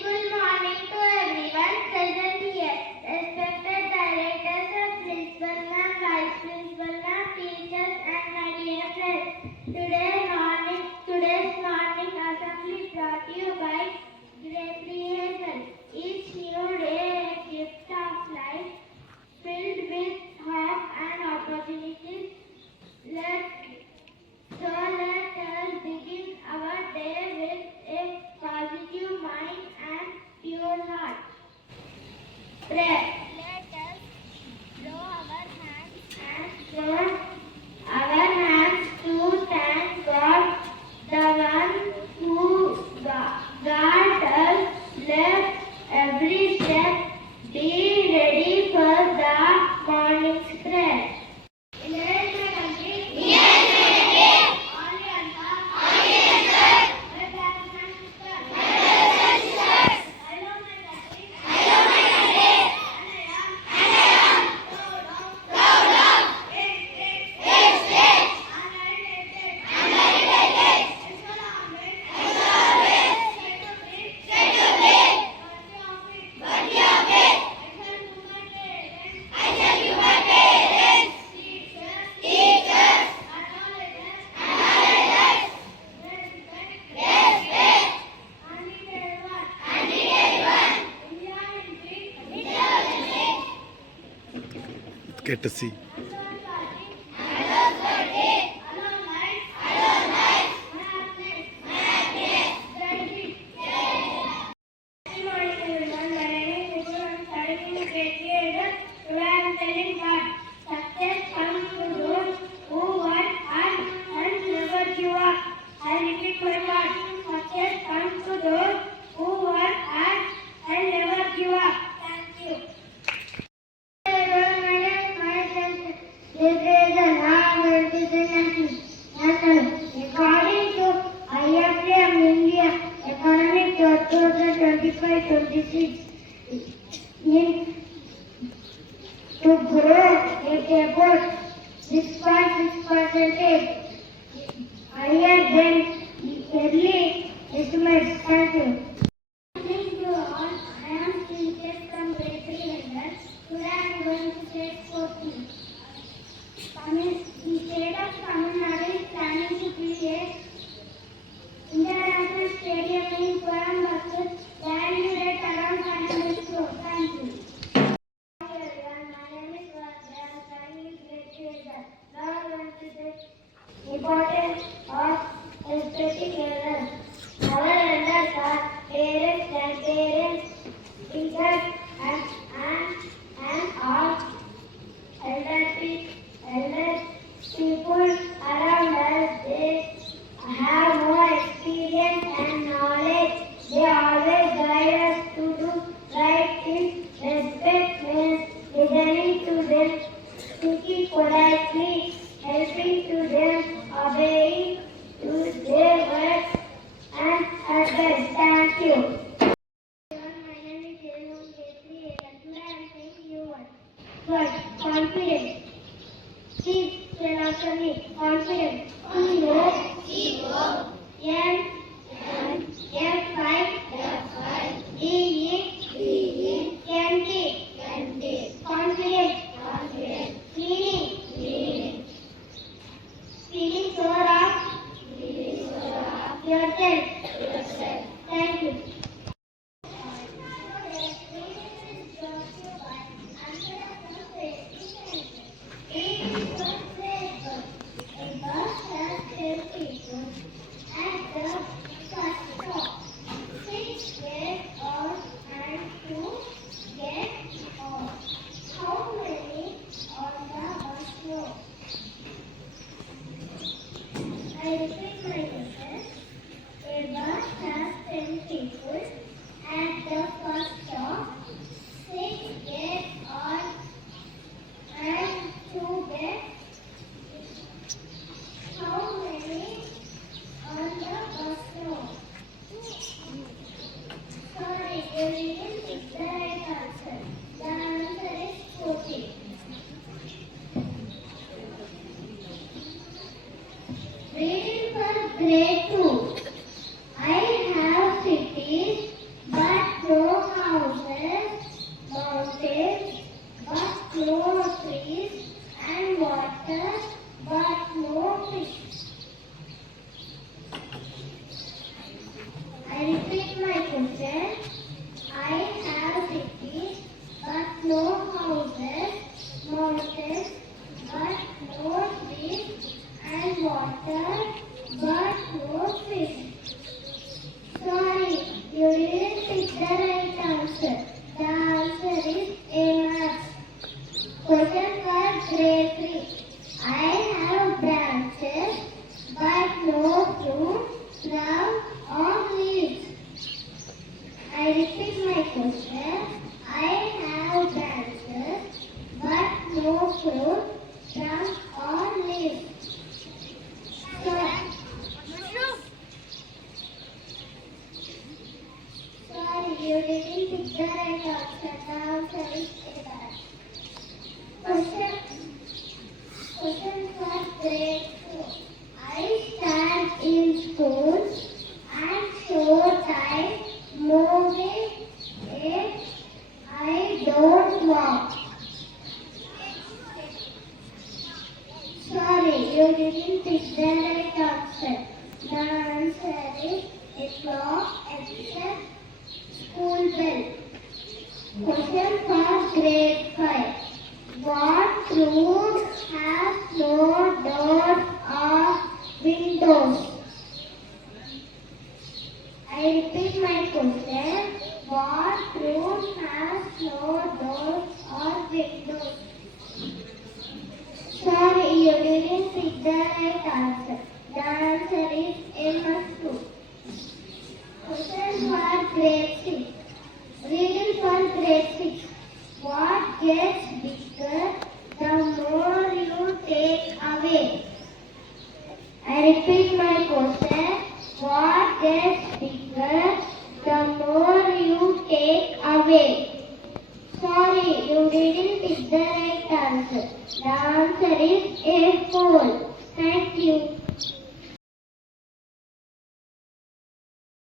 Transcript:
good morning to everyone present here. Respected directors and principal ma'am, vice principal ma'am, teachers and my dear friends. Today's morning assembly brought to you by Grade III Hazel. Each new day a gift of life filled with hope and opportunities. Let us begin our day with a positive mind and pure heart. Pray. Let us blow our hands to thank God, the one who guides us. Let every step be ready for the morning's prayer. Get to see. According to IFM India Economic 2025-26, to grow at about 6.6%, higher than early estimates. Thank you. Good evening to all. I am Cynthia from Grade III Hazel. Today I am going to say 14. The state of Tamil Nadu is planning to create international stadium in Coimbatore, valued at around 500 crores. Thank you. Hi everyone, my name is Vasudha. I am studying in Grade III Hazel. Now I want to say importance of respecting elders. Our elders are parents, grandparents, teachers, and all elder people around us. They have more experience and knowledge. They always guide us to do right things. Respect means listening to them, speaking politely, helping to them, obeying to their words and advice. Thank you. My name is Grade III Hazel. Today I am saying you one. First, confidence. Please tell after me. Confidence. C-O-M-F-I-D-E-N-C-E. didn't pick the right answer. The answer is incorrect. Question for grade 4. I stand in school and so tired, moving it. I don't walk. Sorry, you didn't pick the right answer. The answer is a clock except school bell. Question for grade 5. What room has no doors or windows? I repeat my question. What room has no doors or windows? Sorry, you didn't pick the right answer. The answer is M2. Question for grade 6. Reading for grade 6. What gets bigger the more you take away? I repeat my question. What gets bigger the more you take away? Sorry, you didn't pick the right answer. The answer is A4. Thank you.